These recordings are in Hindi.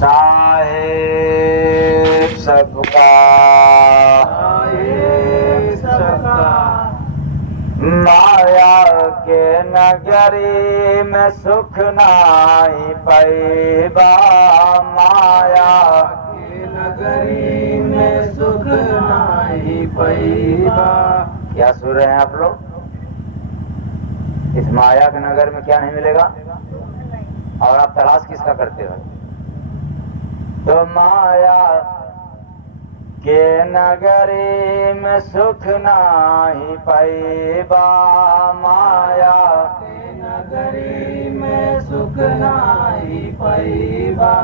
साहेब सबका माया के नगरी में सुख नाही पैबा। माया के नगरी में सुख नाही पैबा। क्या सुन रहे हैं आप लोग? इस माया के नगर में क्या नहीं मिलेगा? और आप तलाश किसका करते हो? तो माया के नगरी में सुख नाही पैबा। माया के नगरी में सुख नाही पैबा।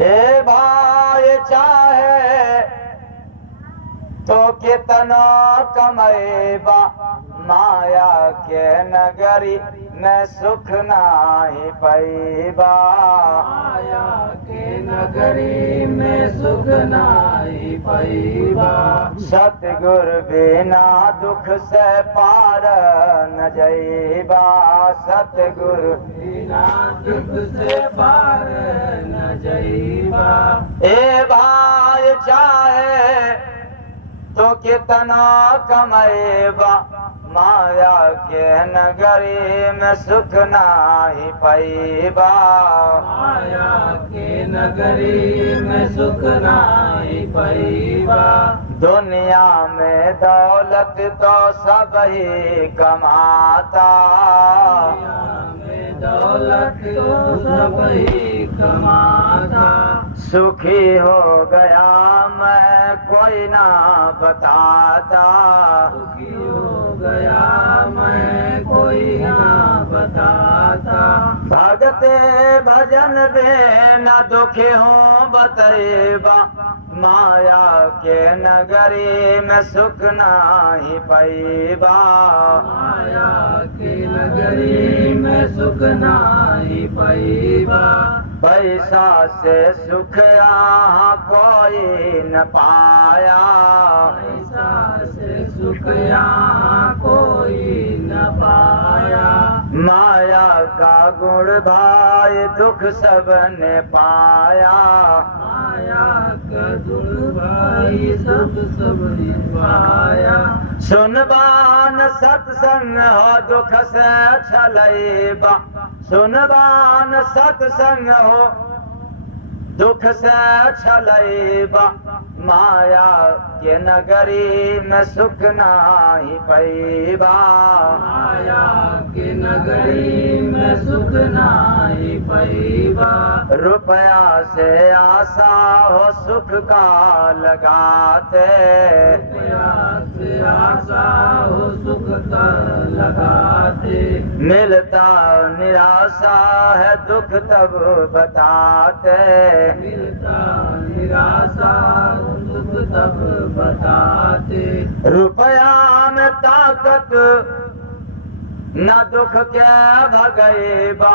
ए भाई चाहे तो कितना कमेबा। माया के नगरी में सुख नाही पैबा। माया के नगरी में सुख नाही पैबा। सतगुरु बिना दुख से पार न जइबा। सतगुरु बिना दुख से पार न जइबा। ए भाई चाहे तो कितना कमेबा। माया के नगरी में सुख नाही पैबा। माया के नगरी में सुख नाही पैबा। दुनिया में दौलत तो सब ही कमाता। दुनिया में दौलत तो सब ही कमाता। सुखी हो गया मैं कोई ना बताता। सुखी हो गया मैं कोई ना बताता। भगते भजन बे न दुखी हूँ बतैबा। माया के नगरी में सुख नाही पैबा। माया के नगरी में सुख नाही पैबा। पैसा से सुख यहाँ कोई न पाया। पैसा से सुख यहाँ कोई न पाया। माया का गुण भाई दुख सबने पाया। माया का गुण भाई सब ने पाया। सुनबान सत्संग हो दुख से छलैबा। सुनबान सत्संग हो दुख से छलैबा। माया के नगरी में सुख नाही पैबा। माया के नगरी में सुख नाही पैबा। रुपया से आशा हो सुख का लगाते। रुपया से आशा हो सुख का लगाते। मिलता निराशा है दुख तब बताते। मिलता निराशा दुख तब बताते। रुपया में ताकत न दुख के भगैबा।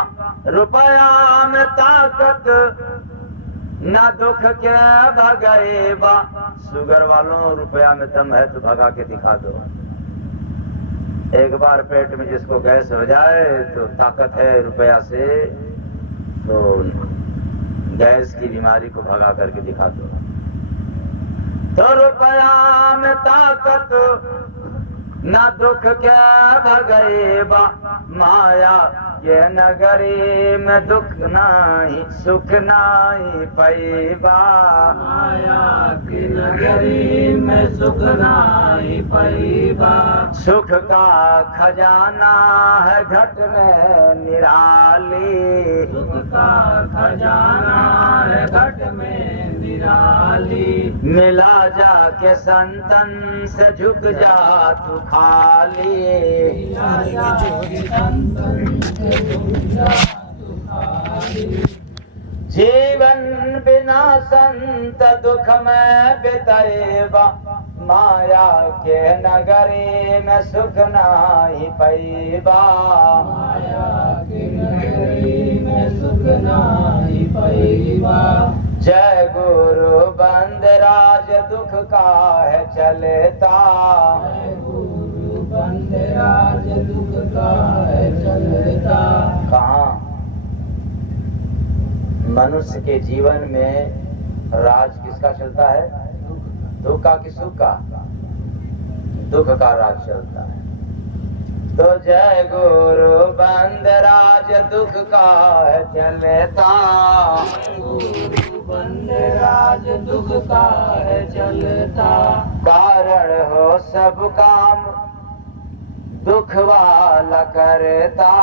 रुपया में ताकत न दुख के भगैबा। शुगर वालों रुपया में दम है तो भगा के दिखा दो। एक बार पेट में जिसको गैस हो जाए तो ताकत है रुपया से तो गैस की बीमारी को भगा करके दिखा दो। तो रुपया में ताकत न दुख के भगैबा। माया के नगरी में दुख नाही सुख नाही पैबा। माया की नगरी में सुख नाही पैबा। सुख का खजाना है घट में निराली। सुख का खजाना है घट में निराली। मिला जाके संतन से झुक जा तू खाली। जीवन बिना संत दुख में बिताएबा। माया के नगरी में सुख नाही पैबा। माया की नगरी में सुख नाही पैबा। जय गुरु बंदराज दुख का है चलता। जय गुरु बंदराज दुख का है चलता। कहाँ मनुष्य के जीवन में राज किसका चलता है? दुख का कि सुख का? दुख का राज चलता है। तो जय गुरु बंद राज दुख का है चलता, गुरु बंद राज दुख का है चलता, कारण हो सब काम दुख वाला करता,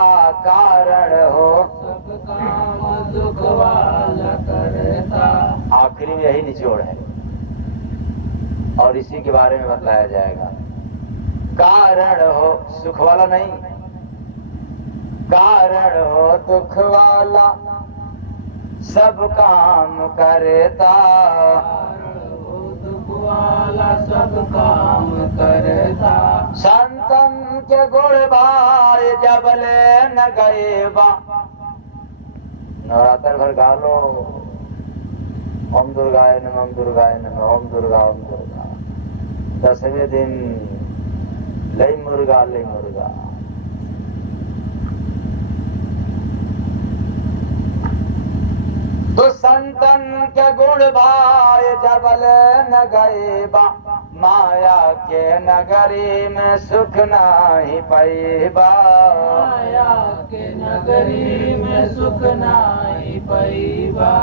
कारण हो सब काम दुख वाला करता। आखिरी में यही निचोड़ है और इसी के बारे में बतलाया जाएगा। कारण हो सुख वाला नहीं, कारण हो दुख वाला सब काम करता, कारण हो दुख वाला सब काम करता। संतन के गुण भाई जबले न गए बा। नवरात्र भर गा लो ओम दुर्गाय नमः, ओम दुर्गाय नमः, ओम दुर्गा ओम दुर्गा। 10वें दिन लई मुर्गा लई मुर्गा। तो संतन के गुण भाई जबल न गए बा, माया के नगरी में सुख नहीं पैबा, माया के नगरी में सुख नाही पैबा।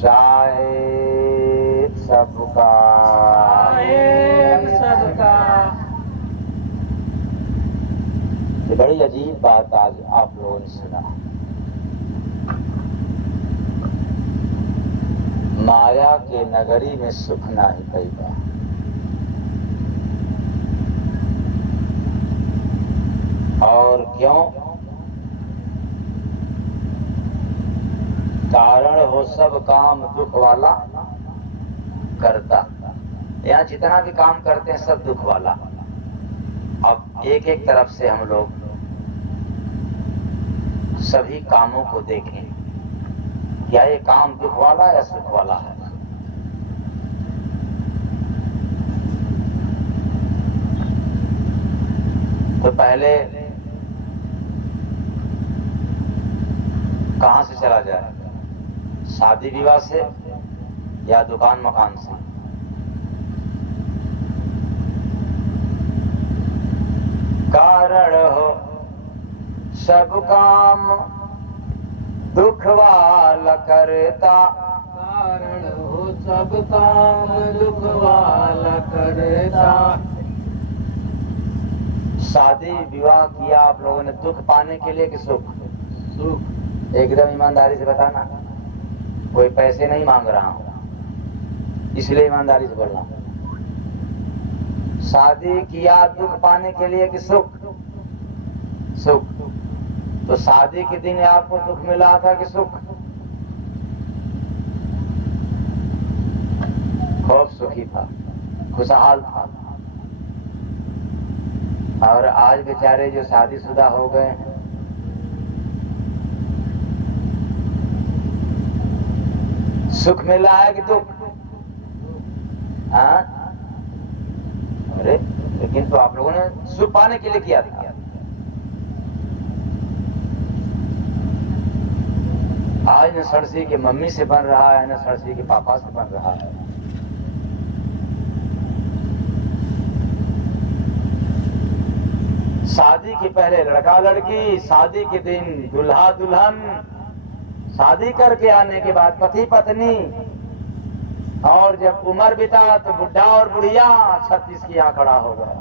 शायद सबका साहेब सबका। ये बड़ी अजीब बात आज आप लोगों ने सुना। माया के नगरी में सुख नहीं पैबा। और क्यों? कारण हो सब काम दुख वाला करता। यहाँ जितना भी काम करते हैं सब दुख वाला। अब एक एक तरफ से हम लोग सभी कामों को देखें, क्या ये काम दुख वाला या सुख वाला है? तो पहले कहां से चला जाए? शादी विवाह से या दुकान मकान से? कारण हो सब काम दुख वाला करता, कारण हो सब काम दुख वाला करता। शादी विवाह किया आप लोगों ने दुख पाने के लिए कि सुख? सुख। एकदम ईमानदारी से बताना। कोई पैसे नहीं मांग रहा हूं, इसलिए ईमानदारी से बोल रहा हूं। शादी किया दुख पाने के लिए कि सुख? सुख। तो शादी के दिन आपको दुख मिला था कि सुख? खूब सुखी था, खुशहाल था। और आज बेचारे जो शादीशुदा हो गए हैं, सुख मिला है कि दुख? हाँ? अरे लेकिन तो आप लोगों ने सुख पाने के लिए किया था। आज न सरसी के मम्मी से बन रहा है, न सरसी के पापा से बन रहा है। शादी के पहले लड़का लड़की, शादी के दिन दूल्हा दुल्हन, शादी करके आने के बाद पति पत्नी, और जब उम्र बिता तो बुढ़ा और बुढ़िया 36 की आंकड़ा हो गया।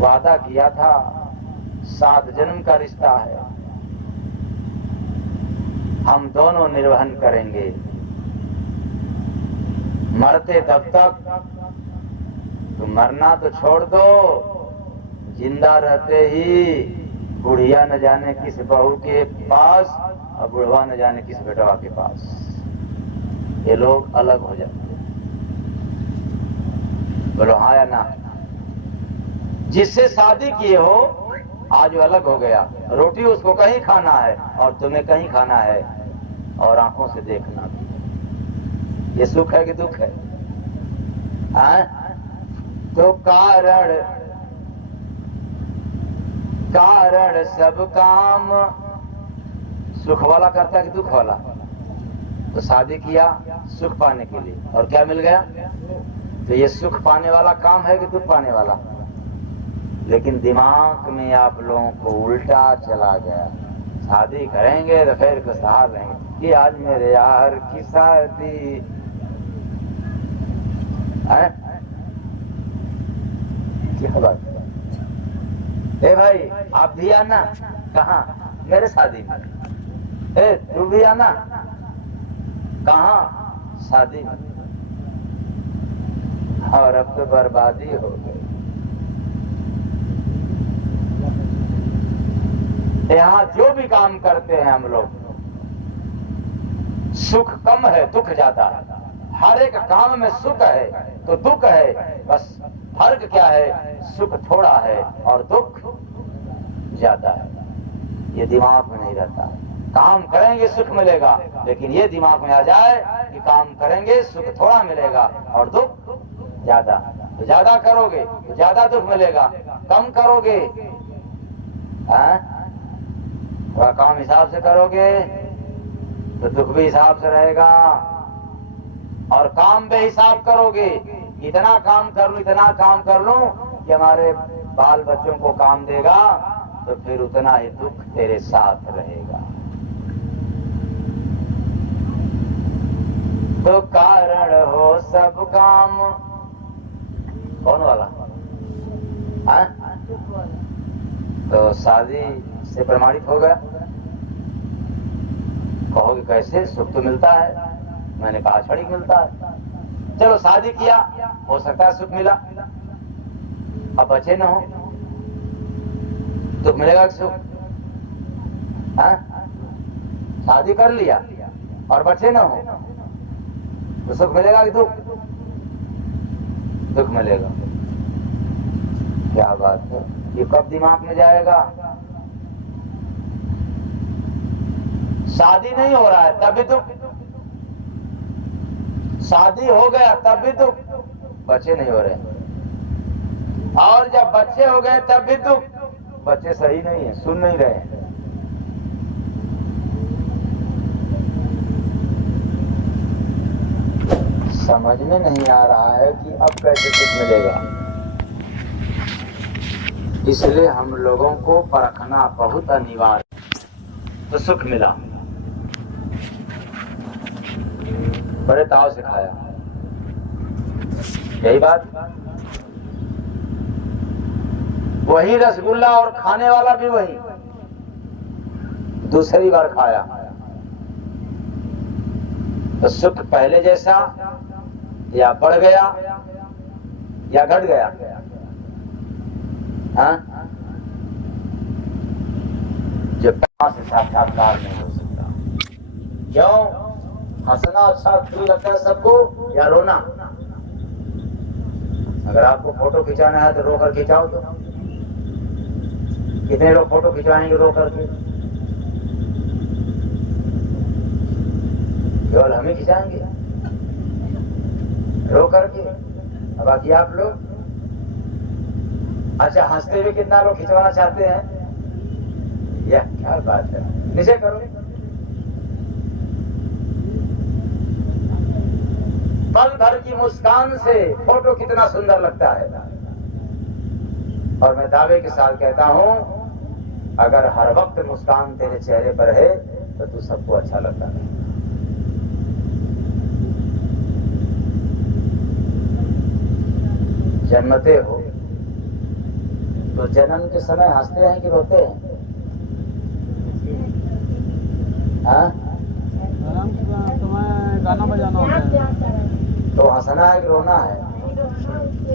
वादा किया था 7 जन्म का रिश्ता है, हम दोनों निर्वहन करेंगे, मरते तब तक। तो मरना तो छोड़ दो, जिंदा रहते ही बुढ़िया न जाने किस बहू के पास और बुढ़वा न जाने किस बेटवा के पास, ये लोग अलग हो जाते। बोलो हाँ या ना? जिससे शादी किए हो आज वो अलग हो गया। रोटी उसको कहीं खाना है और तुम्हें कहीं खाना है, और आंखों से देखना भी। ये सुख है कि दुख है? तो कारण सब काम सुख वाला करता है कि दुख वाला? तो शादी किया सुख पाने के लिए, और क्या मिल गया? तो ये सुख पाने वाला काम है कि दुख पाने वाला? लेकिन दिमाग में आप लोगों को उल्टा चला गया। शादी करेंगे तो फिर खुशहाल रहेंगे कि आज मेरे यार की शादी है। क्या बात है? ए भाई आप भी आना। कहाँ? मेरे शादी में। ए तू भी आना। कहाँ? शादी में। और अब तो बर्बादी हो गई। यहाँ जो भी काम करते हैं हम लोग, सुख कम है दुख ज्यादा है। हर एक काम में सुख है तो दुख है, बस फर्क क्या है? सुख थोड़ा है और दुख ज्यादा है। ये दिमाग में नहीं रहता है। काम करेंगे सुख मिलेगा, लेकिन ये दिमाग में आ जाए कि काम करेंगे सुख थोड़ा मिलेगा और दुख ज्यादा। तो ज्यादा करोगे तो ज्यादा दुख मिलेगा, कम करोगे थोड़ा काम हिसाब से करोगे तो दुख भी हिसाब से रहेगा। और काम बेहिसाब करोगे, इतना काम कर लूं इतना काम कर लूं कि हमारे बाल बच्चों को काम देगा, तो फिर उतना ही दुख तेरे साथ रहेगा। तो कारण हो सब काम। कौन वाला? तो शादी से प्रमाणित हो गया। कहोगे कैसे? सुख तो मिलता है। मैंने कहा क्षणिक मिलता है। चलो शादी किया, हो सकता है सुख मिला, अब बचे न हो, दुख मिलेगा कि सुख? शादी कर लिया और बचे न हो तो सुख मिलेगा कि दुख? दुख मिलेगा। क्या बात है? ये कब दिमाग में जाएगा? शादी नहीं हो रहा है तब भी दुख, शादी हो गया तब भी दुख, बच्चे नहीं हो रहे, और जब बच्चे हो गए तब भी दुख, बच्चे सही नहीं है, सुन नहीं रहे। समझ में नहीं आ रहा है कि अब कैसे सुख मिलेगा। इसलिए हम लोगों को परखना बहुत अनिवार्य। तो सुख मिला, बड़े ताव से खाया, यही बात। वही रसगुल्ला और खाने वाला भी वही, दूसरी बार खाया तो सुख पहले जैसा या बढ़ गया या घट गया? जो कहां से साक्षात्कार नहीं हो सकता। क्यों? हंसना अच्छा लगता है सबको या रोना? अगर आपको फोटो खिंचाना है तो रो कर खिंचाओ। तो कितने लोग फोटो खिंचवाएंगे रो करके? केवल हम ही खिंचाएंगे रो करके, बाकी आप लोग? अच्छा, हंसते हुए कितना लोग खिंचवाना चाहते हैं? यह क्या बात है? नीचे करो। पल भर की मुस्कान से फोटो कितना सुंदर लगता है। और मैं दावे के साथ कहता हूं, अगर हर वक्त मुस्कान तेरे चेहरे पर है तो तू सबको अच्छा लगता है। जन्मते हो तो जन्म के समय हंसते हैं कि रोते हैं? तुम्हें गाना बजाना होता है तो हंसना है कि रोना है?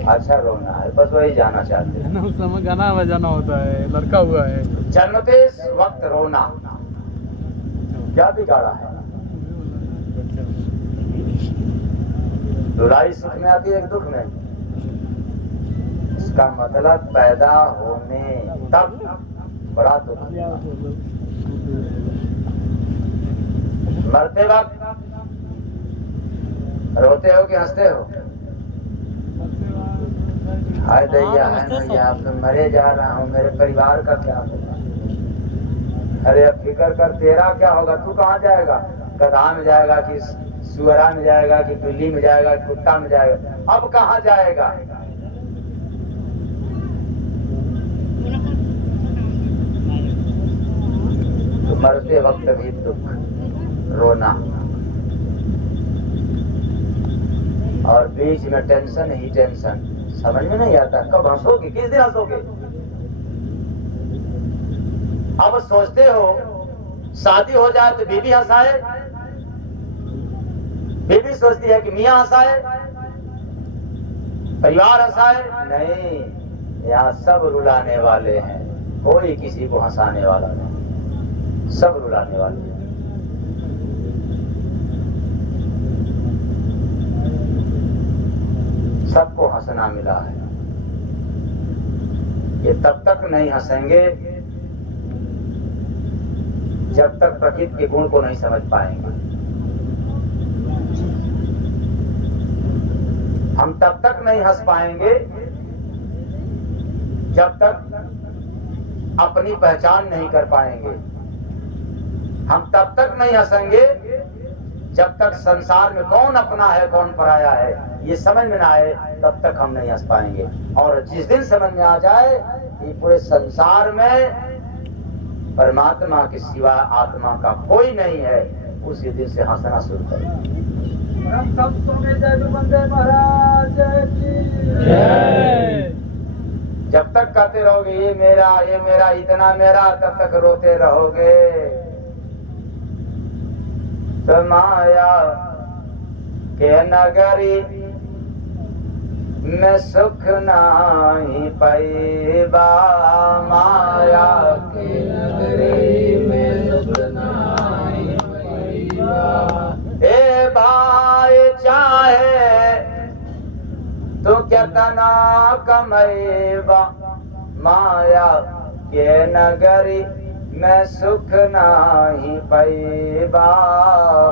अच्छा रोना है, बस वही जाना चाहते हैं। उस समय गाना बजाना होता है, लड़का हुआ है। जन्मते वक्त रोना क्या बिगाड़ा है? दुलाई सुख में आती है एक दुख में। इसका मतलब पैदा होने तक बड़ा दुख, मरते वक्त रोते हो कि हंसते हो? हाय दैया है नैया, अब तो मरे जा रहा हूँ, मेरे परिवार का क्या होगा? अरे अब फिक्र कर, तेरा क्या होगा, तू कहाँ जाएगा? गधा में जाएगा कि सुअरा में जाएगा कि बिल्ली में जाएगा कि कुत्ता में जाएगा? अब कहाँ जाएगा? तो मरते वक्त भी दुख, रोना, और बीच में टेंशन ही टेंशन, समझ में नहीं आता कब हंसोगे, किस दिन हंसोगे। अब सोचते हो शादी हो जाए तो बीवी हंसाए, बीवी सोचती है कि मियां हंसाए, परिवार हंसाए। नहीं, यहाँ सब रुलाने वाले हैं, कोई किसी को हंसाने वाला नहीं, सब रुलाने वाले हैं। सबको हंसना मिला है। ये तब तक नहीं हंसेंगे जब तक प्रकृति के गुण को नहीं समझ पाएंगे। हम तब तक नहीं हंस पाएंगे जब तक अपनी पहचान नहीं कर पाएंगे। हम तब तक नहीं हंसेंगे जब तक संसार में कौन अपना है कौन पराया है ये समझ में ना आए, तब तक हम नहीं हंस पाएंगे। और जिस दिन समझ में आ जाए कि पूरे संसार में परमात्मा के सिवा आत्मा का कोई नहीं है, उसी दिन से हंसना शुरू करें। जब तक कहते रहोगे ये मेरा इतना मेरा, तब तक रोते रहोगे। तो माया के नगरी में सुख नहीं पैबा, माया के नगरी में सुख नहीं पैबा। ए भाई चाहे तो कितना कमैबा, माया के नगरी में सुख नहीं पैबा,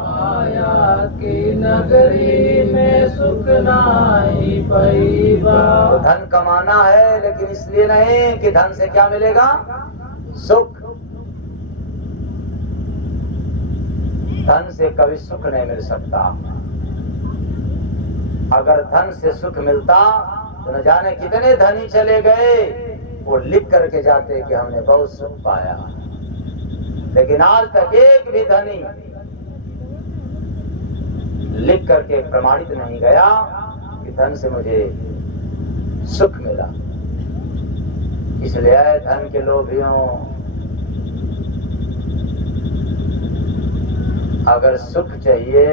माया की नगरी में सुख नहीं पैबा। तो धन कमाना है, लेकिन इसलिए नहीं कि धन से क्या मिलेगा, सुख। धन से कभी सुख नहीं मिल सकता। अगर धन से सुख मिलता तो न जाने कितने धनी चले गए, वो लिख करके जाते कि हमने बहुत सुख पाया। लेकिन आज तक एक भी धनी लिख करके प्रमाणित नहीं गया कि धन से मुझे सुख मिला। इसलिए धन के लोभियों, अगर सुख चाहिए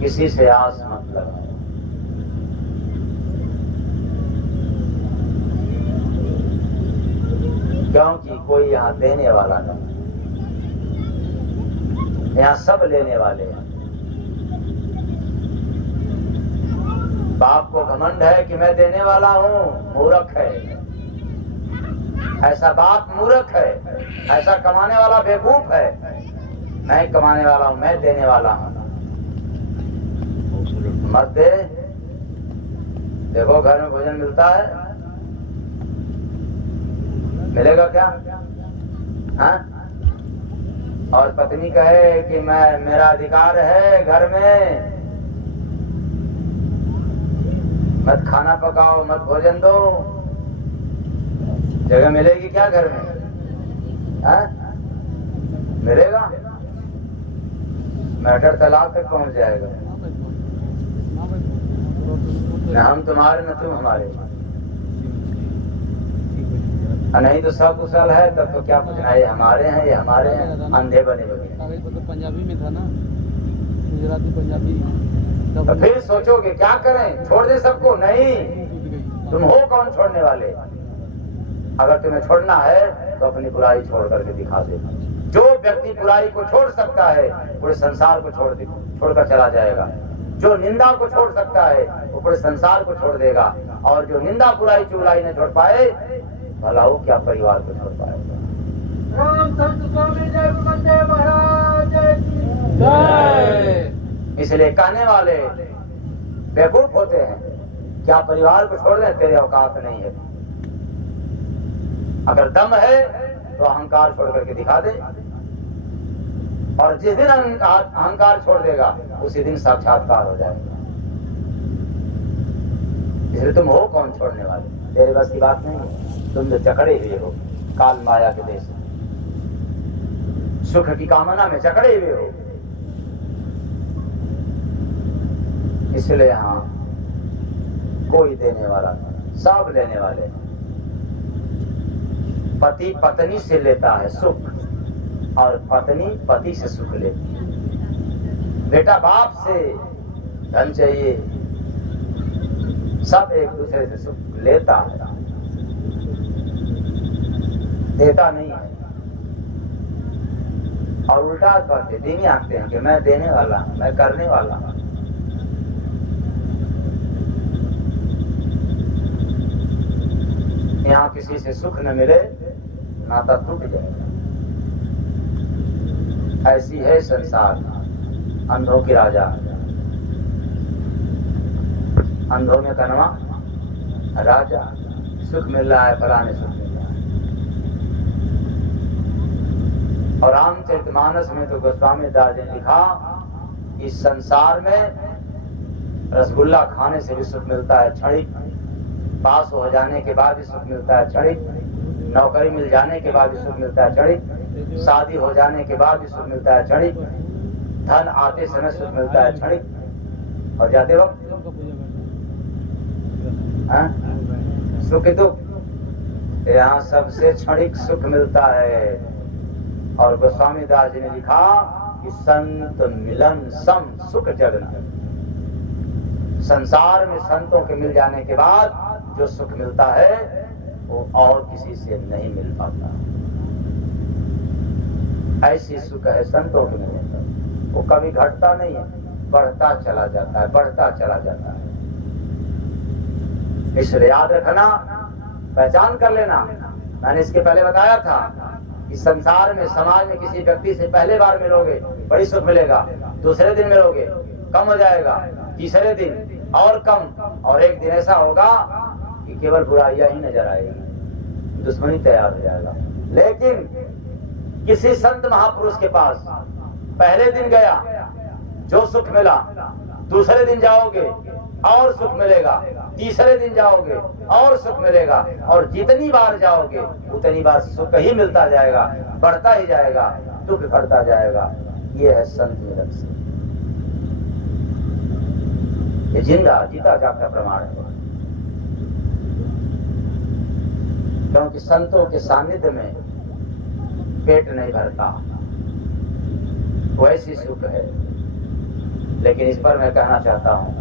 किसी से आस मत लगाओ। क्योंकि कोई यहाँ देने वाला नहीं, यहाँ सब लेने वाले हैं। बाप को घमंड है कि मैं देने वाला हूँ, मूर्ख है। ऐसा बाप मूर्ख है, ऐसा कमाने वाला बेवकूफ है। मैं कमाने वाला हूँ, मैं देने वाला हूँ। मत दे। देखो घर में भोजन मिलता है, मिलेगा क्या? हाँ? और पत्नी कहे कि मेरा अधिकार है घर में, मत खाना पकाओ, मत भोजन दो, जगह मिलेगी क्या घर में? हाँ? मिलेगा? मैटर तलाक तक पहुंच जाएगा। न हम तुम्हारे न तुम हमारे। नहीं तो सब कुशल है तब तो क्या पूछना, ये हमारे हैं, ये हमारे हैं, अंधे बने हुए। पंजाबी में था ना, गुजराती पंजाबी। तो फिर सोचोगे क्या करें, छोड़ दे सबको? नहीं, तुम हो कौन छोड़ने वाले? अगर तुम्हें छोड़ना है तो अपनी बुराई छोड़ करके दिखा दे। जो व्यक्ति बुराई को छोड़ सकता है पूरे संसार को छोड़कर चला जाएगा। जो निंदा को छोड़ सकता है वो पूरे संसार को छोड़ देगा। और जो निंदा बुराई चुगलाई न छोड़ पाए, भला हो क्या परिवार को छोड़ पाएगा। इसलिए कहने वाले बेवकूफ होते हैं, क्या परिवार को छोड़ दें? तेरे औकात नहीं है। अगर दम है तो अहंकार छोड़ करके दिखा दे, और जिस दिन अहंकार छोड़ देगा उसी दिन साक्षात्कार हो जाएगा। इसलिए तुम हो कौन छोड़ने वाले? तेरे बस की बात नहीं है। तुम जो जकड़े हुए हो काल माया के देश में, सुख की कामना में जकड़े हुए हो, इसलिए यहाँ कोई देने वाला नहीं, सब लेने वाले। पति पत्नी से लेता है सुख और पत्नी पति से सुख लेती है। बेटा बाप से धन चाहिए, सब एक दूसरे से सुख लेता है, देता नहीं है। और उल्टा करते दिन आते हैं कि मैं देने वाला, मैं करने वाला। यहाँ किसी से सुख न मिले नाता टूट जाएगा। ऐसी है संसार, अंधों की राजा, अंधों में कनवा राजा। सुख मिल रहा है, फलाने सुख मिल रहा है। और रामचरितमानस में तो गोस्वामी दास ने लिखा, इस संसार में रसगुल्ला खाने से भी सुख मिलता है क्षणिक, पास हो जाने के बाद भी सुख मिलता है क्षणिक, नौकरी मिल जाने के बाद भी सुख मिलता है क्षणिक, शादी हो जाने के बाद भी सुख मिलता है क्षणिक, धन आते समय सुख मिलता है क्षणिक, और जाते वक्त सुख दुख, यहाँ सबसे क्षणिक सुख मिलता है। और गोस्वामी दास जी ने लिखा कि संत मिलन सम सुख जगना। संसार में संतों के मिल जाने के बाद जो सुख मिलता है वो और किसी से नहीं मिल पाता। ऐसी सुख है संतों के मिलने पर, वो कभी घटता नहीं है, बढ़ता चला जाता है, बढ़ता चला जाता है। इसलिए याद रखना, पहचान कर लेना। मैंने इसके पहले बताया था कि संसार में, समाज में किसी व्यक्ति से पहले बार मिलोगे बड़ी सुख मिलेगा, दूसरे दिन मिलोगे कम हो जाएगा, तीसरे दिन और कम, और एक दिन ऐसा होगा कि केवल बुराइयां ही नजर आएगी, दुश्मनी तैयार हो जाएगा। लेकिन किसी संत महापुरुष के पास पहले दिन गया, जो सुख मिला, दूसरे दिन जाओगे और सुख मिलेगा, तीसरे दिन जाओगे और सुख मिलेगा, और जितनी बार जाओगे उतनी बार सुख ही मिलता जाएगा, बढ़ता ही जाएगा, दुख घटता जाएगा। ये है संत मिलन से, ये जिंदा जीता जागता प्रमाण है। क्योंकि संतों के सानिध्य में पेट नहीं भरता, वैसी सुख है। लेकिन इस पर मैं कहना चाहता हूं,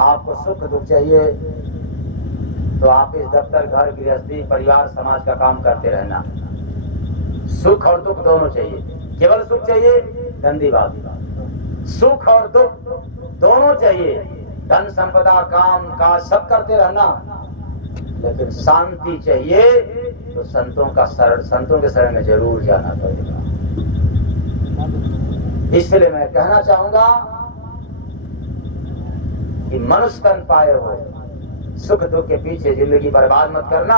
आपको सुख दुख चाहिए तो आप इस दफ्तर, घर, गृहस्थी, परिवार, समाज का काम करते रहना। सुख और दुख दोनों चाहिए। केवल सुख चाहिए गंदी बात, सुख और दुख दोनों चाहिए। धन संपदा, काम काज सब करते रहना, लेकिन शांति चाहिए तो संतों के शरण में जरूर जाना पड़ेगा। इसलिए मैं कहना चाहूंगा कि मनुष्य तन पाए हो, सुख दुख के पीछे जिंदगी बर्बाद मत करना।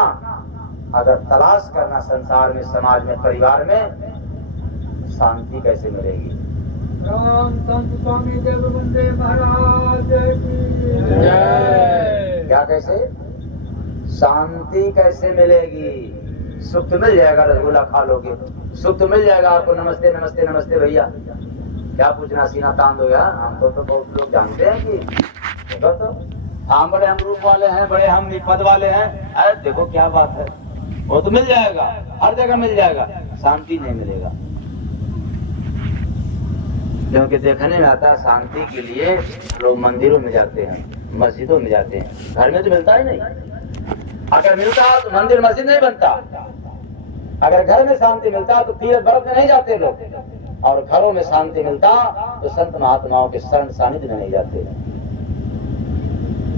अगर तलाश करना संसार में, समाज में, परिवार में, शांति कैसे मिलेगी? राम संत स्वामी देवबंदे महाराज की जय। क्या कैसे? शांति कैसे मिलेगी? सुख तो मिल जाएगा, रसगुल्ला खा लोगे, सुख तो मिल जाएगा आपको, नमस्ते नमस्ते नमस्ते भैया, क्या पूछना, सीना तान दो यार। हमको तो बहुत लोग जानते हैं कि देखो तो हम बड़े, हम रूप वाले हैं, बड़े हम पद वाले हैं। अरे देखो क्या बात है, वो तो मिल जाएगा, हर जगह मिल जाएगा, शांति नहीं मिलेगा। क्योंकि देखने में आता है शांति के लिए लोग मंदिरों में जाते हैं, मस्जिदों में जाते हैं, घर में तो मिलता ही नहीं। अगर मिलता तो मंदिर मस्जिद नहीं बनता। अगर घर में शांति मिलता तो तीर्थ व्रत में नहीं जाते लोग, और घरों में शांति मिलता तो संत महात्माओं के शरण सानिध्य में नहीं जाते।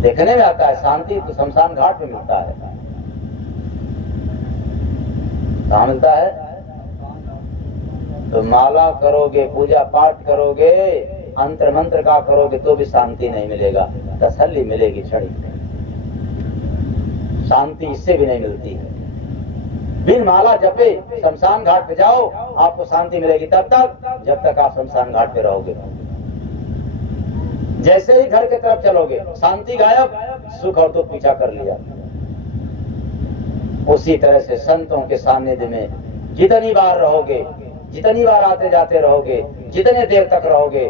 देखने में आता है शांति तो शमशान घाट में मिलता है। कहाँ मिलता है? तो माला करोगे, पूजा पाठ करोगे, अंतर मंत्र का करोगे तो भी शांति नहीं मिलेगा, तसल्ली मिलेगी क्षणिक। शांति इससे भी नहीं मिलती है। बिन माला जपे शमशान घाट पे जाओ, आपको शांति मिलेगी तब तक जब तक आप शमशान घाट पे रहोगे। जैसे ही घर की तरफ चलोगे शांति गायब, सुख और दुख पीछा कर लिया। उसी तरह से संतों के सानिध्य में जितनी बार रहोगे, जितनी बार आते जाते रहोगे, जितने देर तक रहोगे,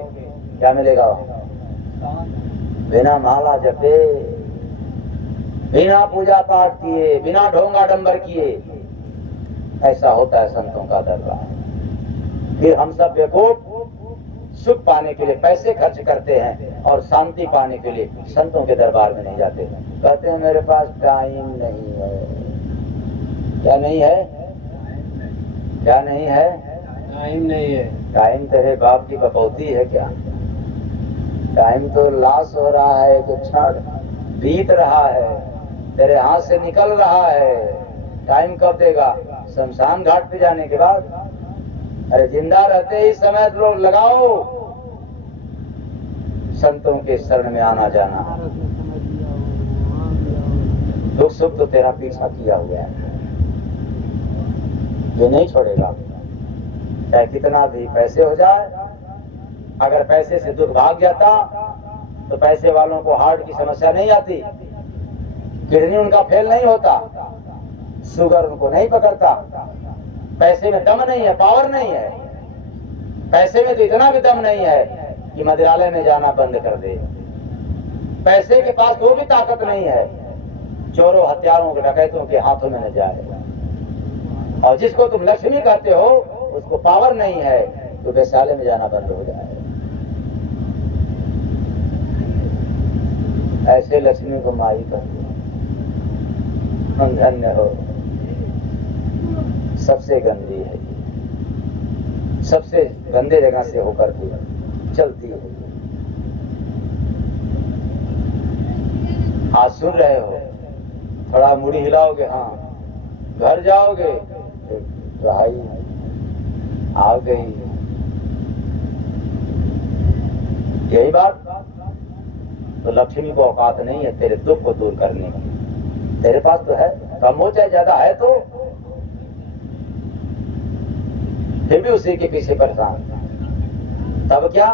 क्या मिलेगा? बिना माला जपे, बिना पूजा पाठ किए, बिना ढोंगा डंबर किए, ऐसा होता है संतों का दरबार। फिर हम सब बेवकूफ सुख पाने के लिए पैसे खर्च करते हैं और शांति पाने के लिए संतों के दरबार में नहीं जाते। कहते हैं मेरे पास टाइम नहीं है। क्या नहीं है? क्या नहीं है? टाइम नहीं है। टाइम तेरे बाप की कपौती है क्या? टाइम तो लॉस हो रहा है, तो क्षण बीत रहा है, तेरे हाथ से निकल रहा है। टाइम कब देगा? शमशान घाट पे जाने के बाद। अरे जिंदा रहते ही समय लोग लगाओ संतों के शरण में आना जाना। दुख सुख तो तेरा पीछा किया हुआ है, ये नहीं छोड़ेगा। चाहे कितना भी पैसे हो जाए, अगर पैसे से दुख भाग जाता तो पैसे वालों को हार्ट की समस्या नहीं आती, किडनी उनका फेल नहीं होता, शुगर उनको नहीं पकड़ता। पैसे में दम नहीं है, पावर नहीं है। पैसे में तो इतना भी दम नहीं है कि मंदिरालय में जाना बंद कर दे। पैसे के पास वो भी ताकत नहीं है चोरों, हत्यारों के, डकैतों के हाथों में न जाए। और जिसको तुम लक्ष्मी कहते हो उसको पावर नहीं है तो वैशाले में जाना बंद हो जाए। ऐसे लक्ष्मी को माई कहते हम। धन्य हो। सबसे गंदी है, सबसे गंदे जगह से होकर के चलती है। आज सुन रहे हो, थोड़ा मुड़ी हिलाओगे, हाँ, घर जाओगे, भाई आ गई। यही बात तो लक्ष्मी को औकात नहीं है तेरे दुख को दूर करने की। तेरे पास तो है, कम हो चाहे ज्यादा है, तो फिर भी उसी के पीछे परेशान। तब क्या?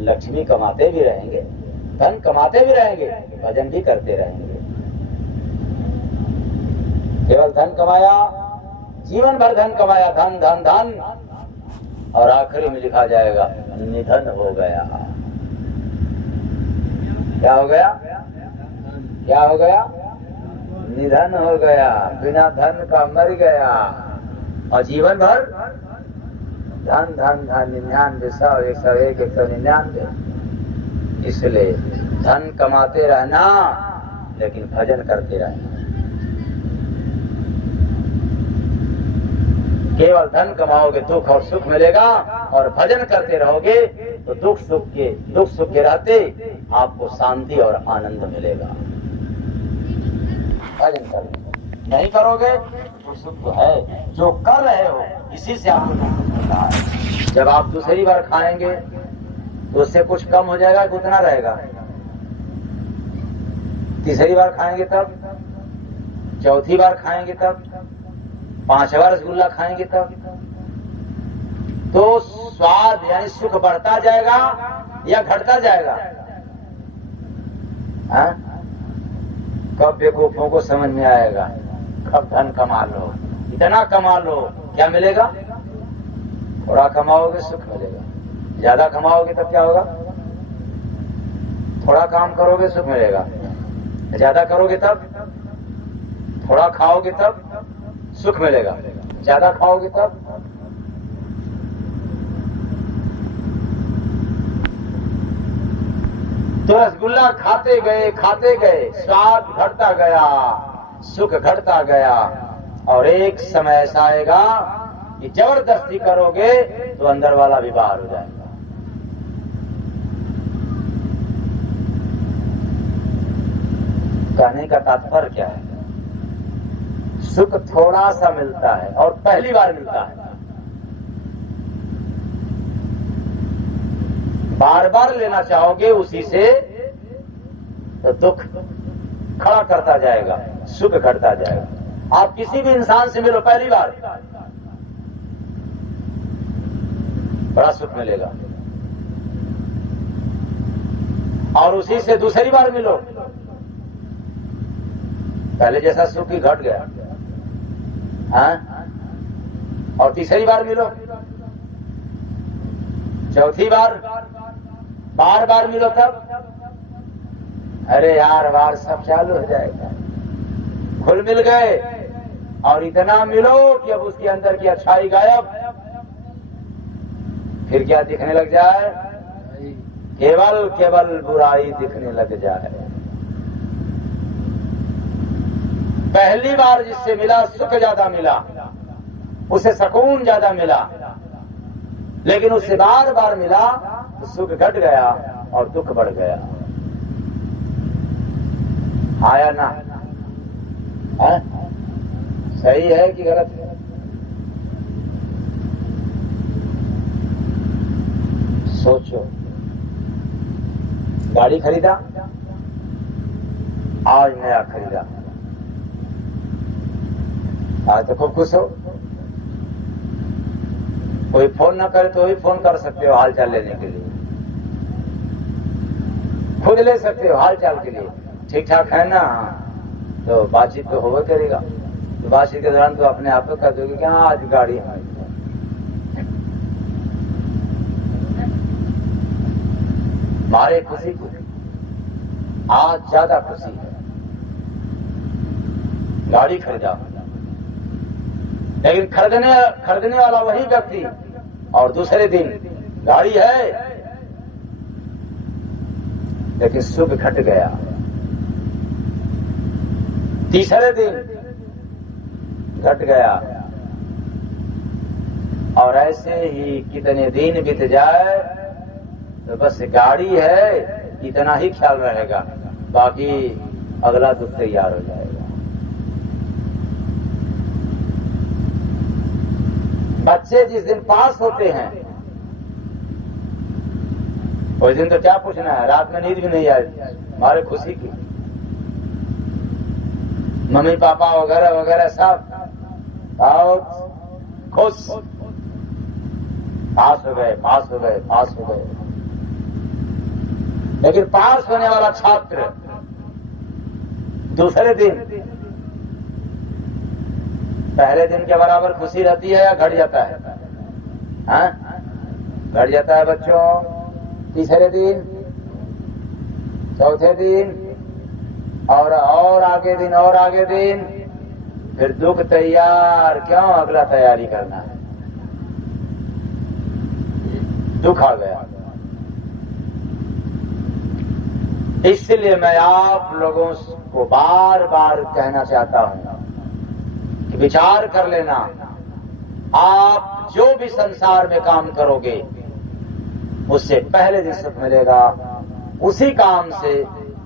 लक्ष्मी कमाते भी रहेंगे, धन कमाते भी रहेंगे, भजन भी करते रहेंगे। केवल धन कमाया, जीवन भर धन कमाया, धन धन धन, और आखिरी में लिखा जाएगा निधन हो गया। क्या हो गया? क्या हो गया? निधन हो गया, बिना धन का मर गया। और जीवन भर धन धन धन 99 100 101 199। इसलिए धन कमाते रहना, लेकिन भजन करते रहना। केवल धन कमाओगे दुख और सुख मिलेगा, और भजन करते रहोगे तो दुख सुख के रहते आपको शांति और आनंद मिलेगा। भजन करो, नहीं करोगे तो सुख तो है, जो कर रहे हो इसी से आपको दुख मिलता है। जब आप दूसरी बार खाएंगे तो उससे कुछ कम हो जाएगा कि उतना रहेगा? तीसरी बार खाएंगे तब, चौथी बार खाएंगे तब, 5वां रसगुल्ला खाएंगे तब, तो स्वाद यानी सुख बढ़ता जाएगा या घटता जाएगा? हाँ? कब बेवकूफों को समझ में आएगा? कब धन कमा लो, इतना कमा लो, क्या मिलेगा? थोड़ा कमाओगे सुख मिलेगा, ज्यादा कमाओगे तब क्या होगा? थोड़ा काम करोगे सुख मिलेगा, ज्यादा करोगे तब, थोड़ा खाओगे तब सुख मिलेगा, ज्यादा खाओगे तब। तो रसगुल्ला खाते गए स्वाद घटता गया, सुख घटता गया, और एक समय ऐसा आएगा कि जबरदस्ती करोगे तो अंदर वाला भी बाहर हो जाएगा। कहने का तात्पर्य क्या है? सुख थोड़ा सा मिलता है और पहली बार मिलता है, बार बार लेना चाहोगे उसी से तो दुख खड़ा करता जाएगा, सुख घटता जाएगा। आप किसी भी इंसान से मिलो पहली बार, बड़ा सुख मिलेगा। और उसी से दूसरी बार मिलो, पहले जैसा सुख ही घट गया। हाँ? और तीसरी बार मिलो, चौथी बार, बार बार मिलो तब, अरे यार बार सब चालू हो जाएगा। घुल मिल गए और इतना मिलो कि अब उसके अंदर की अच्छाई गायब, फिर क्या दिखने लग जाए? केवल केवल बुराई दिखने लग जाए। पहली बार जिससे मिला सुख ज्यादा मिला, उसे सुकून ज्यादा मिला, लेकिन उससे बार बार मिला तो सुख घट गया और दुख बढ़ गया। आया ना? है? सही है कि गलत है? सोचो। गाड़ी खरीदा, आज नया खरीदा, आज तो खूब खुश हो। कोई फोन ना करे तो भी फोन कर सकते हो हाल चाल लेने के लिए, खुद ले सकते हो हाल चाल के लिए। ठीक ठाक है ना? तो बातचीत तो होगा करेगा, तो बातचीत के दौरान तो अपने आप को कह दोगे कि हाँ आज गाड़ी है। मारे खुशी को आज ज्यादा खुशी है, गाड़ी खरीदा, लेकिन खरीदने वाला वही व्यक्ति और दूसरे दिन गाड़ी है लेकिन सुख घट गया। तीसरे दिन घट गया और ऐसे ही कितने दिन बीत जाए तो बस गाड़ी है इतना ही ख्याल रहेगा, बाकी अगला दुख तैयार हो जाएगा। बच्चे जिस दिन पास होते हैं उस दिन तो क्या पूछना है, रात में नींद भी नहीं आई, हमारे खुशी की। मम्मी पापा वगैरह वगैरह सब बहुत खुश, पास हो गए, पास हो गए, पास हो गए। लेकिन पास होने वाला छात्र दूसरे दिन पहले दिन के बराबर खुशी रहती है या घट जाता है? हाँ? घट जाता है बच्चों। तीसरे दिन, चौथे दिन और आगे दिन और आगे दिन, फिर दुख तैयार। क्यों? अगला तैयारी करना है, दुख आ गया। इसलिए मैं आप लोगों को बार बार कहना चाहता हूं कि विचार कर लेना, आप जो भी संसार में काम करोगे उससे पहले जो सुख मिलेगा उसी काम से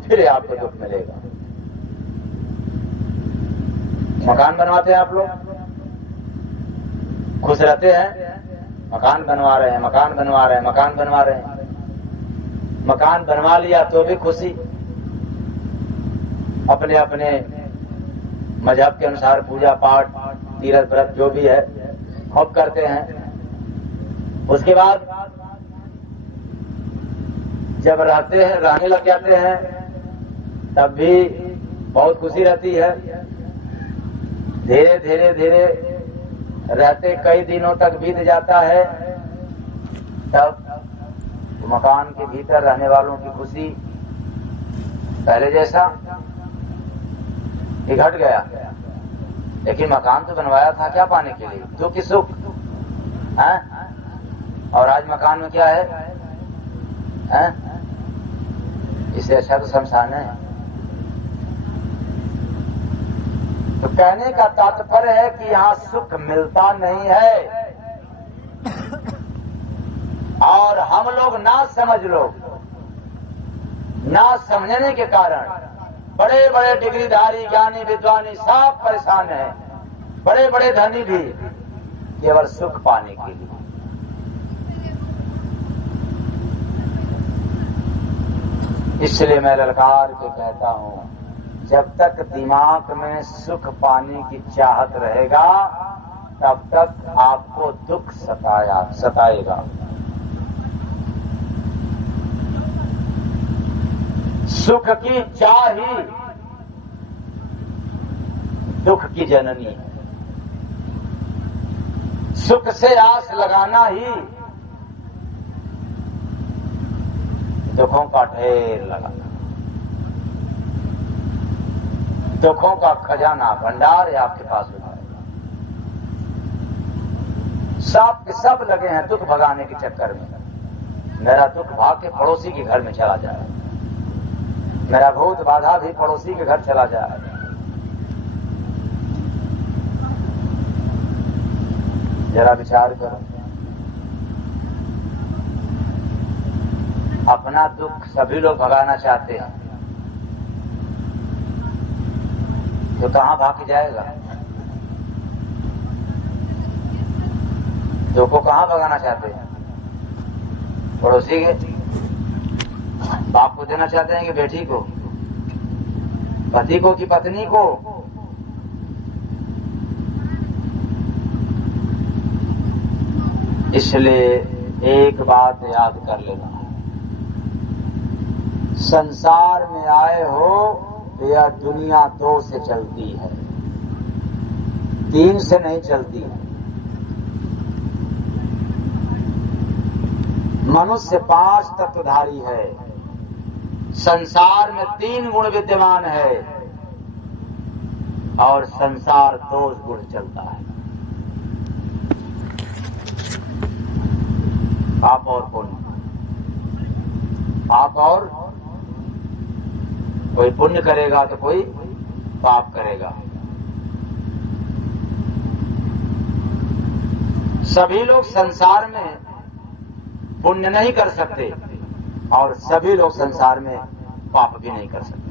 फिर आपको दुख मिलेगा। मकान बनवाते हैं आप लोग, खुश रहते हैं, मकान बनवा रहे हैं, मकान बनवा रहे हैं, मकान बनवा रहे हैं। मकान बनवा लिया तो भी खुशी, अपने अपने मजहब के अनुसार पूजा पाठ तीरथ व्रत जो भी है खूब करते हैं। उसके बाद जब रहने लग जाते हैं तब भी बहुत खुशी रहती है। धीरे धीरे धीरे रहते कई दिनों तक बीत जाता है, तब मकान के भीतर रहने वालों की खुशी पहले जैसा ही घट गया। लेकिन मकान तो बनवाया था क्या पाने के लिए? दुख की सुख है। और आज मकान में क्या है? इससे अच्छा तो शमशान है। तो कहने का तात्पर्य है कि यहाँ सुख मिलता नहीं है, और हम लोग ना समझ लोग, ना समझने के कारण बड़े बड़े डिग्रीधारी ज्ञानी विद्वानी सब परेशान हैं, बड़े बड़े धनी भी, केवल सुख पाने के लिए। इसलिए मैं ललकार के कहता हूं, जब तक दिमाग में सुख पाने की चाहत रहेगा तब तक आपको दुख सताएगा। सुख की चाह ही दुख की जननी है। सुख से आस लगाना ही दुखों का ढेर लगाना। दुखों का खजाना भंडार है आपके पास हो जाएगा। सब के सब लगे हैं दुख भगाने के चक्कर में। मेरा दुख भाग के पड़ोसी के घर में चला जाए, मेरा भूत बाधा भी पड़ोसी के घर चला जाए। जरा विचार करो, अपना दुख सभी लोग भगाना चाहते हैं तो कहां भाग जाएगा? दुख को कहां भगाना चाहते हैं? पड़ोसी के, बाप को देना चाहते हैं कि बेटी को, पति को कि पत्नी को? इसलिए एक बात याद कर लेना, संसार में आए हो यह दुनिया दो से चलती है, तीन से नहीं चलती है। मनुष्य 5 तत्वधारी है, संसार में 3 गुण विद्यमान है और संसार 2 गुण चलता है, पाप और पुण्य। पाप और, कोई पुण्य करेगा तो कोई पाप करेगा। सभी लोग संसार में पुण्य नहीं कर सकते और सभी लोग संसार में पाप भी नहीं कर सकते।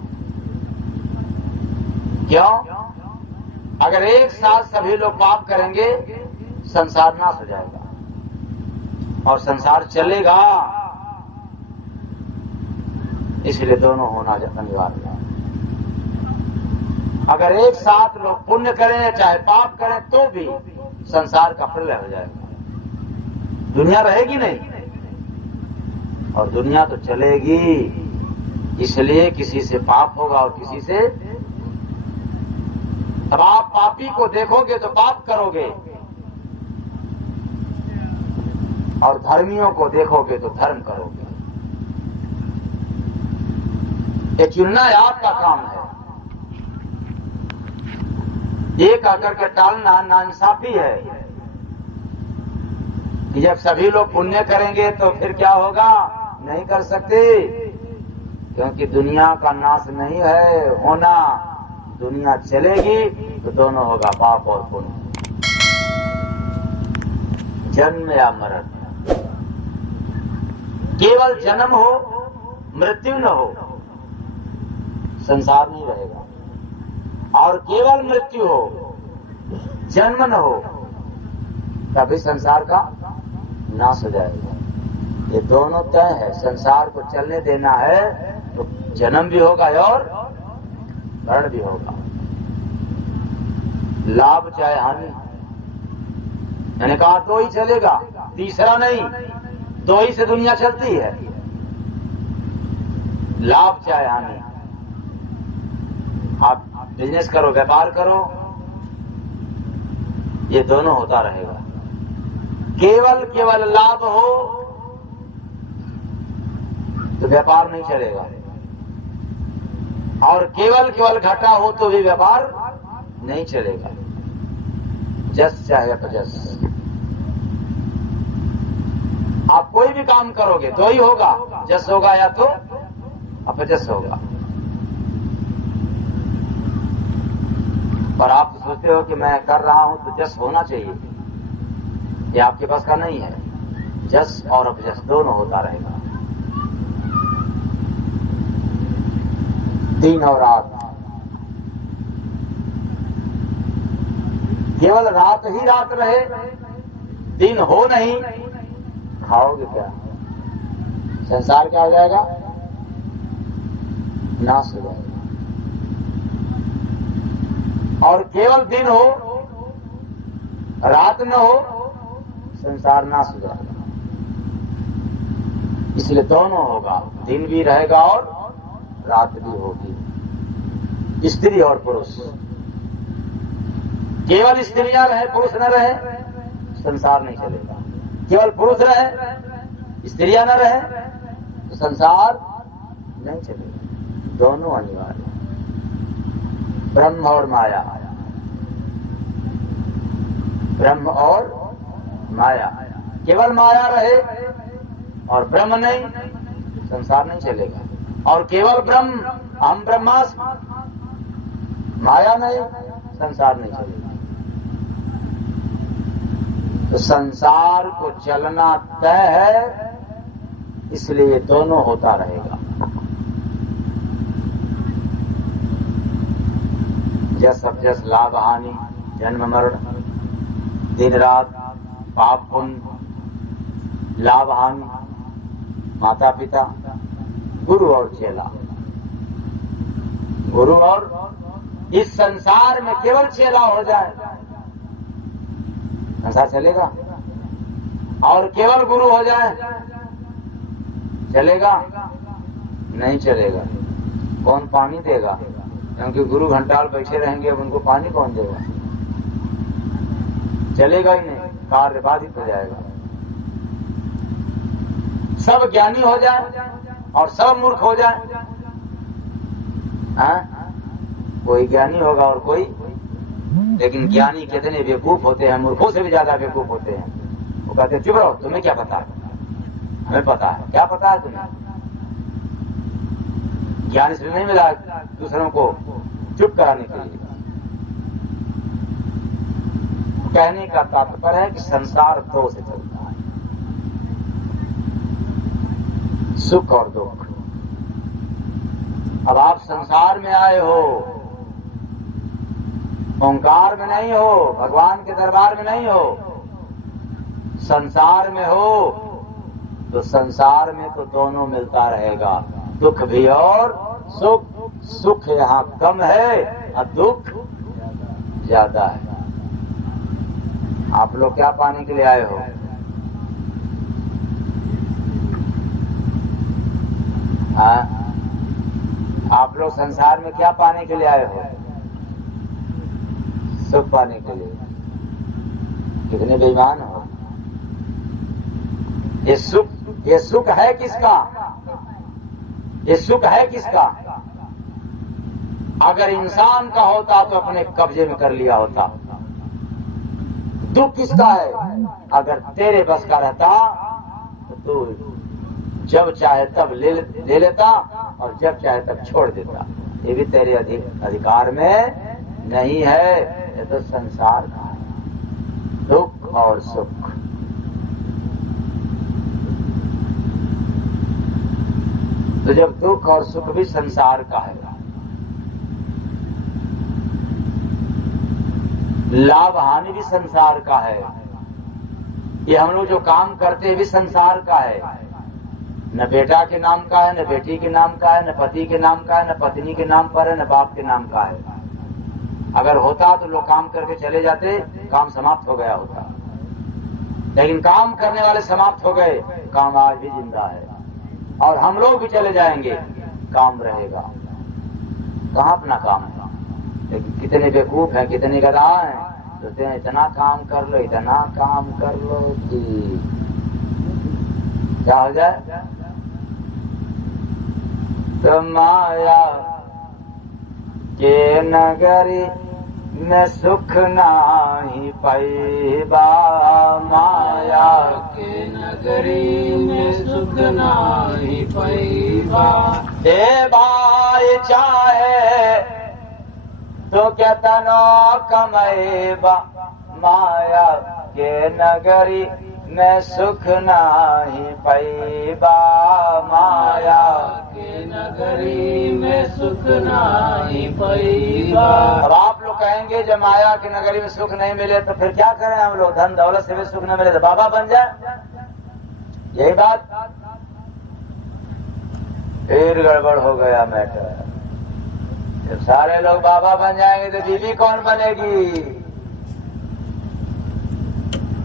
क्यों? अगर एक साथ सभी लोग पाप करेंगे संसार नाश हो जाएगा और संसार चलेगा। इसलिए दोनों होना अनिवार्य है। अगर एक साथ लोग पुण्य करें चाहे पाप करें तो भी संसार का प्रलय हो जाएगा, दुनिया रहेगी नहीं और दुनिया तो चलेगी। इसलिए किसी से पाप होगा और किसी से, अब आप पापी को देखोगे तो पाप करोगे और धर्मियों को देखोगे तो धर्म करोगे। ये चुनना आपका काम है। एक आकर के टालना नाइंसाफी है कि जब सभी लोग पुण्य करेंगे तो फिर क्या होगा? नहीं कर सकते, क्योंकि दुनिया का नाश नहीं है होना। दुनिया चलेगी तो दोनों होगा, पाप और पुण्य, जन्म या मरण। केवल जन्म हो मृत्यु न हो संसार नहीं रहेगा, और केवल मृत्यु हो जन्म न हो तभी संसार का नाश हो जाएगा। ये दोनों तय है। संसार को चलने देना है तो जन्म भी होगा और मरण भी होगा, लाभ चाहे हानि। मैंने कहा 2 ही चलेगा, तीसरा नहीं। 2 ही से दुनिया चलती है, लाभ चाहे हानि। आप बिजनेस करो, व्यापार करो, ये दोनों होता रहेगा। केवल लाभ हो तो व्यापार नहीं चलेगा, और केवल घाटा हो तो भी व्यापार नहीं चलेगा। जस चाहे अपजस, आप कोई भी काम करोगे तो ही होगा, जस होगा या तो अपजस होगा। पर आप सोचते हो कि मैं कर रहा हूं तो जस होना चाहिए, ये आपके पास का नहीं है। जस और अपजस दोनों होता रहेगा, दिन और रात। केवल रात ही रात रहे, दिन हो नहीं, खाओगे क्या? संसार क्या हो जाएगा? नाश हो जाएगा। और केवल दिन हो रात न हो, संसार नाश हो जाएगा। इसलिए दोनों होगा, दिन भी रहेगा और रात भी होगी, स्त्री और पुरुष। केवल स्त्रियां रहे पुरुष न रहे, संसार नहीं चलेगा। केवल पुरुष रहे स्त्रियां न रहे तो संसार नहीं चलेगा। दोनों अनिवार्य, ब्रह्म और माया, ब्रह्म और माया। केवल माया रहे और ब्रह्म नहीं, संसार नहीं चलेगा। और केवल ब्रह्म, हम ब्रह्मास्म, माया नहीं, संसार नहीं चलेगा। तो संसार को चलना तय है, इसलिए दोनों होता रहेगा। जस अभ्यस, लाभ हानि, जन्म मरण, दिन रात, पाप पुण्य, लाभ हानि, माता पिता, गुरु और चेला। गुरु और इस संसार में केवल चेला हो जाए, संसार चलेगा। और केवल गुरु हो जाए, चलेगा? नहीं चलेगा। कौन पानी देगा? क्योंकि गुरु घंटाल बैठे रहेंगे, अब उनको पानी कौन देगा? चलेगा ही नहीं, कार्य बाधित हो जाएगा। सब ज्ञानी हो जाए और सब मूर्ख हो जाए। कोई ज्ञानी होगा और कोई, लेकिन ज्ञानी कितने बेवकूफ होते हैं, मूर्खों से भी ज्यादा बेवकूफ होते हैं। वो कहते हैं चुप रहो, तुम्हें क्या पता है? हमें पता है। क्या पता है तुम्हें? ज्ञान इसलिए नहीं मिला दूसरों को चुप कराने के लिए। कहने का तात्पर्य है कि संसार दो से चलता है, सुख और दुख। अब आप संसार में आए हो, ओंकार में नहीं हो, भगवान के दरबार में नहीं हो, संसार में हो, तो संसार में तो दोनों मिलता रहेगा, दुख भी और सुख। सुख यहाँ कम है और दुख ज्यादा है। आप लोग क्या पाने के लिए आए हो? आप लोग संसार में क्या पाने के लिए आए हो? सुख पाने के लिए। कितने बेईमान हो। ये सुख है किसका? ये सुख है किसका? अगर इंसान का होता तो अपने कब्जे में कर लिया होता। दुख किसका है? अगर तेरे बस का रहता तो तू जब चाहे तब ले लेता और जब चाहे तब छोड़ देता। ये भी तेरे अधिकार में नहीं है। ये तो संसार का है, दुख और सुख। तो जब दुख और सुख भी संसार का है, लाभ हानि भी संसार का है, ये हम लोग जो काम करते हैं भी संसार का है। न बेटा के नाम का है, न बेटी के नाम का है, न पति के नाम का है, न पत्नी के नाम पर है, न बाप के नाम का है। अगर होता तो लोग काम करके चले जाते, काम समाप्त हो गया होता। लेकिन काम करने वाले समाप्त हो गए, काम आज भी जिंदा है। और हम लोग भी चले जाएंगे, काम रहेगा। कहाँ अपना काम है? लेकिन कितने बेवकूफ हैं, कितने गधा हैं, सोचते हैं इतना काम कर लो, इतना काम कर लो कि क्या हो जाए। तो माया के नगरी में सुख नाही पैबा, माया के नगरी में सुख नाही पैबा। ए भाई चाहे तो क्या तनो कमैबा, माया के नगरी में सुख नाही पैबा, माया के नगरी में सुख नाही पैबा। अब आप लोग कहेंगे जब माया की नगरी में सुख नहीं मिले तो फिर क्या करें हम लोग? धन दौलत से भी सुख नहीं मिले तो बाबा बन जाए? यही बात। फिर गड़बड़ हो गया मैटर, जब सारे लोग बाबा बन जाएंगे तो बीवी कौन बनेगी?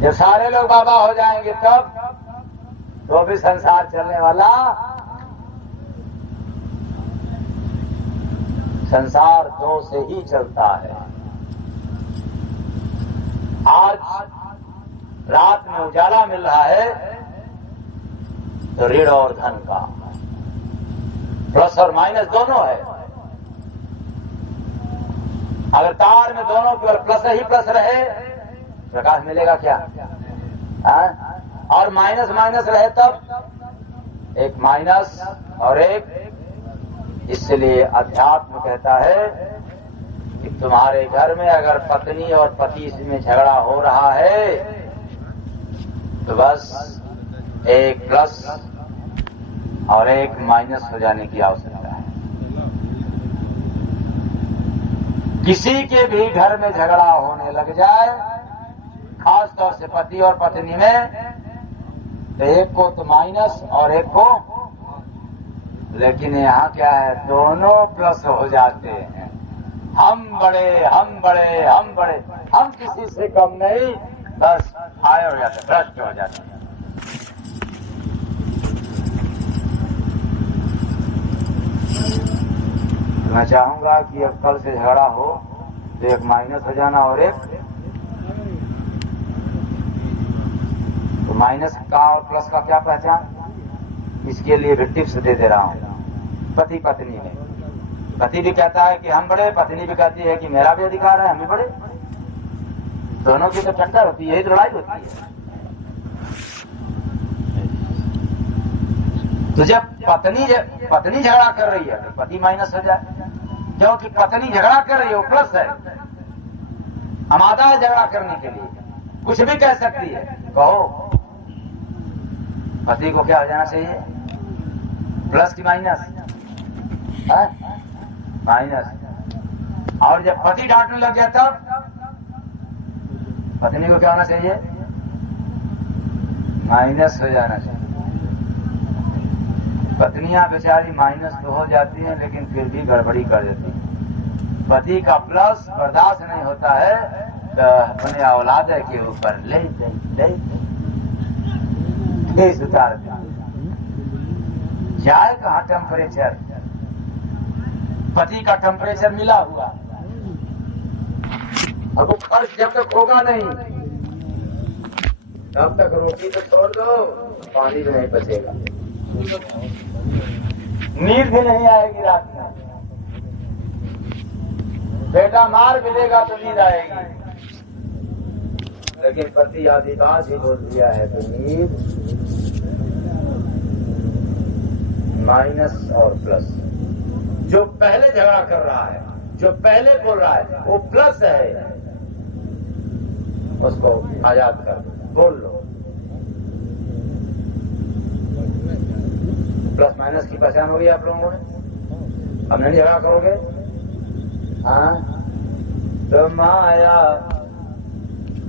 जब सारे लोग बाबा हो जाएंगे तब तो भी संसार चलने वाला। संसार दो से ही चलता है। आज रात में उजाला मिल रहा है तो ऋण और धन का, प्लस और माइनस दोनों है। अगर तार में दोनों केवल प्लस ही प्लस रहे, प्रकाश मिलेगा क्या? और माइनस माइनस रहे तब एक माइनस और एक। इसलिए अध्यात्म कहता है कि तुम्हारे घर में अगर पत्नी और पति में झगड़ा हो रहा है तो बस एक प्लस और एक माइनस हो जाने की आवश्यकता है। किसी के भी घर में झगड़ा होने लग जाए, खास तौर से पति और पत्नी में, तो एक को तो माइनस और एक को, लेकिन यहाँ क्या है, दोनों प्लस हो जाते हैं। हम बड़े, हम बड़े, हम बड़े, हम किसी से कम नहीं, बस आए हो जाते, भ्रष्ट हो जाते हैं। मैं चाहूंगा कि अब कल से झगड़ा हो तो एक माइनस हो जाना और एक, तो माइनस का और प्लस का क्या पहचान, इसके लिए भी टिप्स दे रहा हूं। पति पत्नी में, पति भी कहता है कि हम बड़े, पत्नी भी कहती है कि मेरा भी अधिकार है, हम भी बड़े। दोनों की तो टक्कर होती है, यही लड़ाई होती है। तो जब पत्नी झगड़ा कर रही है तो पति माइनस हो जाए, क्योंकि पत्नी झगड़ा कर रही है वो प्लस है, आमादा है झगड़ा करने के लिए, कुछ भी कह सकती है। कहो पति को क्या हो जाना चाहिए, प्लस की माइनस, माइनस। और जब पति डांटने लग गया तब पत्नी को क्या होना चाहिए, माइनस हो जाना चाहिए। पत्नियां बेचारी माइनस तो हो जाती हैं लेकिन फिर भी गड़बड़ी कर देती हैं। पति का प्लस बर्दाश्त नहीं होता है तो अपने औलाद के ऊपर ले उतार दे। जाए कहाँ टेम्परेचर, पति का टेम्परेचर मिला हुआ, अब वो फर्क जब तक होगा नहीं तब तक रोटी तो छोड़ दो, पानी भी नहीं बचेगा, नींद भी नहीं आएगी रात में। बेटा मार भी देगा तो नींद आएगी, लेकिन पति आदिवास ही बोल दिया है तो नींद माइनस और प्लस। जो पहले झगड़ा कर रहा है, जो पहले बोल रहा है वो प्लस है, उसको आजाद कर दो, बोल लो। प्लस माइनस की पहचान होगी आप लोगों ने, अब नहीं झगड़ा करोगे। हाँ, तो माया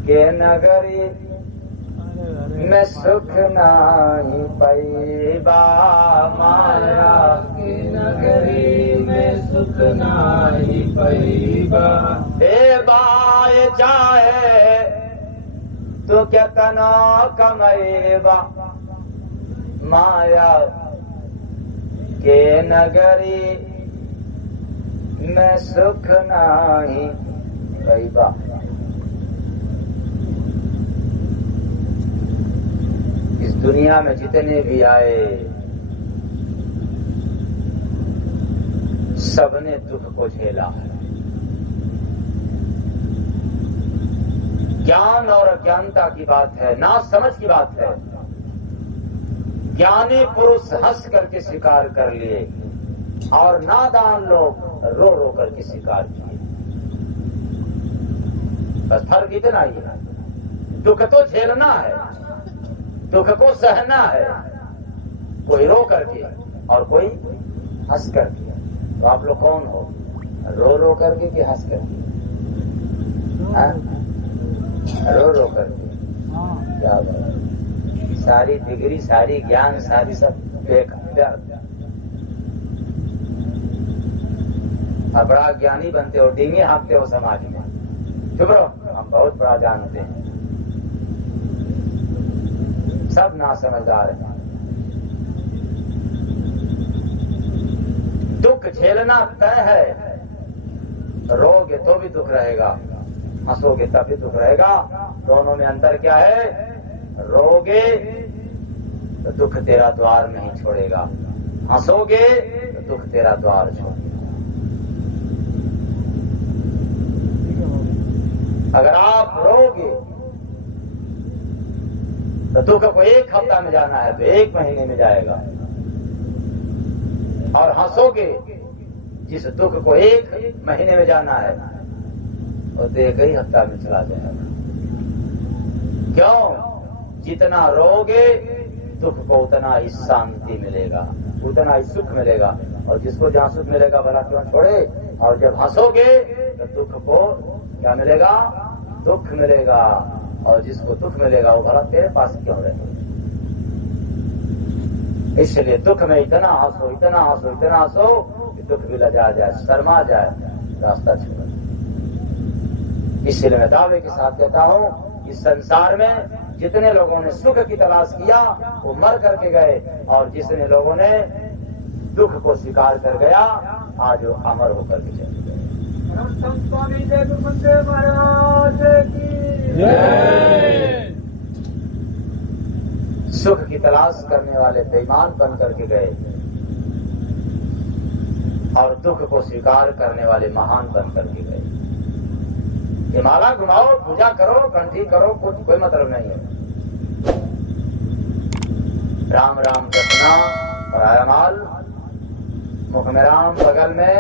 के नगरी में सुख नाही पैबा, माया के नगरी में सुख नाही पैबा। ए बाय चाहे तो क्या तना कमैबा, माया के नगरी में सुख नाही पैबा। इस दुनिया में जितने भी आए सबने दुख को झेला है। ज्ञान और अज्ञानता की बात है, ना समझ की बात है। ज्ञानी पुरुष हंस करके स्वीकार कर लिए और नादान लोग रो रो करके स्वीकार किए। बस फर्क इतना ही है, दुख तो झेलना है, दुख को सहना है, कोई रो करके और कोई हंस करके। तो आप लोग कौन हो, रो रो करके कि हंस करके? रो रो करके क्या बात, सारी डिग्री, सारी ज्ञान, सारी सब बेकार। और बड़ा ज्ञानी बनते हो, डींगे हाँकते हो समाज में। चुप रहो, हम बहुत बड़ा जानते हैं। सब ना समझदार हैं। दुख झेलना तय है। रोगे तो भी दुख रहेगा, हंसोगे तब भी दुख रहेगा। दोनों में अंतर क्या है? रोगे तो दुख तेरा द्वार नहीं छोड़ेगा, हंसोगे तो दुख तेरा द्वार छोड़ेगा। अगर आप रोगे तो दुख को 1 हफ्ता में जाना है तो 1 महीने में जाएगा, और हंसोगे जिस दुख को 1 महीने में जाना है वो तो 1 ही हफ्ता में चला जाएगा। क्यों? जितना रोगे दुख को उतना ही शांति मिलेगा, उतना ही सुख मिलेगा। और जिसको जहां सुख मिलेगा भला क्यों छोड़े। और जब हंसोगे तो दुख को क्या मिलेगा? दुख मिलेगा। और जिसको दुख मिलेगा वो भला तेरे पास क्यों रहे। इसलिए दुख में इतना हंसो, इतना हंसो, इतना हंसो कि दुख भी लजा जाए, शर्मा जाए, रास्ता छोड़। इसलिए मैं दावे के साथ कहता हूं, इस संसार में जितने लोगों ने सुख की तलाश किया वो मर करके गए, और जितने लोगों ने दुख को स्वीकार कर गया आज वो अमर होकर के चले गए। स्वामी देवबंदे महाराज की जय। सुख की तलाश करने वाले बेईमान बन करके गए, और दुख को स्वीकार करने वाले महान बन करके गए। ये माला घुमाओ, पूजा करो, कंठी करो, कुछ कोई मतलब नहीं है। राम राम जपना और आयमाल, मुख में राम, बगल में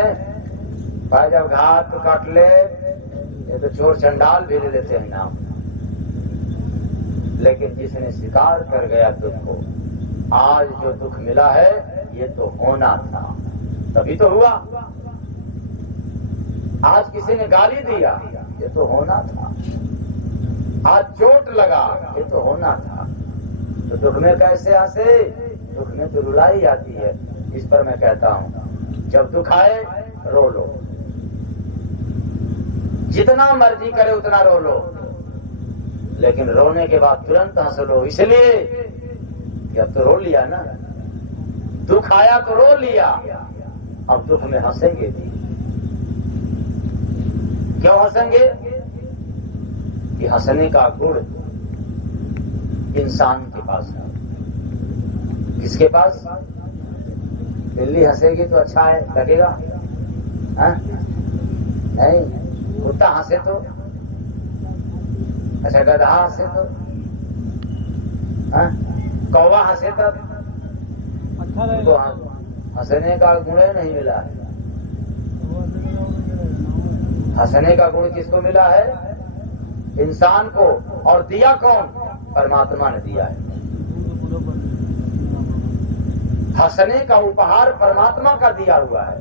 भाई जब घात काट ले, ये तो चोर चंडाल भी ले लेते हैं नाम। लेकिन जिसने स्वीकार कर गया दुख को, आज जो दुख मिला है ये तो होना था, तभी तो हुआ। आज किसी ने गाली दिया, ये तो होना था। आज चोट लगा, ये तो होना था। तो दुख में कैसे हंसे? दुख में तो रुलाई आती है। इस पर मैं कहता हूं, जब दुख आए रो लो, जितना मर्जी करे उतना रो लो, लेकिन रोने के बाद तुरंत हंस लो। इसलिए कि अब तो रो लिया ना, दुख आया तो रो लिया, अब दुख में हंसेंगे भी। क्यों हंसेंगे? कि हंसने का गुण इंसान के पास है। किसके पास? बिल्ली हंसेगी तो अच्छा है लगेगा? नहीं। कुत्ता हंसे तो अच्छा, गधा हंसे तो, कौवा हंसे तब अच्छा रहेगा। हंसने का गुण नहीं मिला है। हंसने का गुण किसको मिला है? इंसान को। और दिया कौन? परमात्मा ने दिया है। हंसने का उपहार परमात्मा का दिया हुआ है।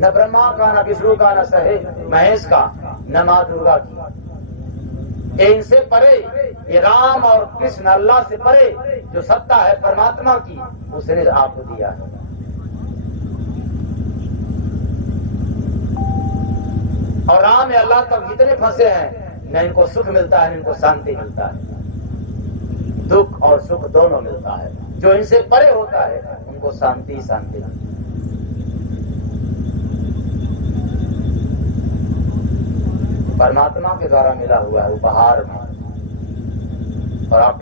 न ब्रह्मा का, न विष्णु का, न सहे महेश का, न माँ दुर्गा की। इनसे परे, ये राम और कृष्ण अल्लाह से परे जो सत्ता है परमात्मा की, उसने आपको दिया है। और राम या अल्लाह तक इतने फंसे हैं, न इनको सुख मिलता है न इनको शांति मिलता है। दुख और सुख दोनों मिलता है। जो इनसे परे होता है उनको शांति शांति मिलती है। परमात्मा के द्वारा मिला हुआ है उपहार में। और आप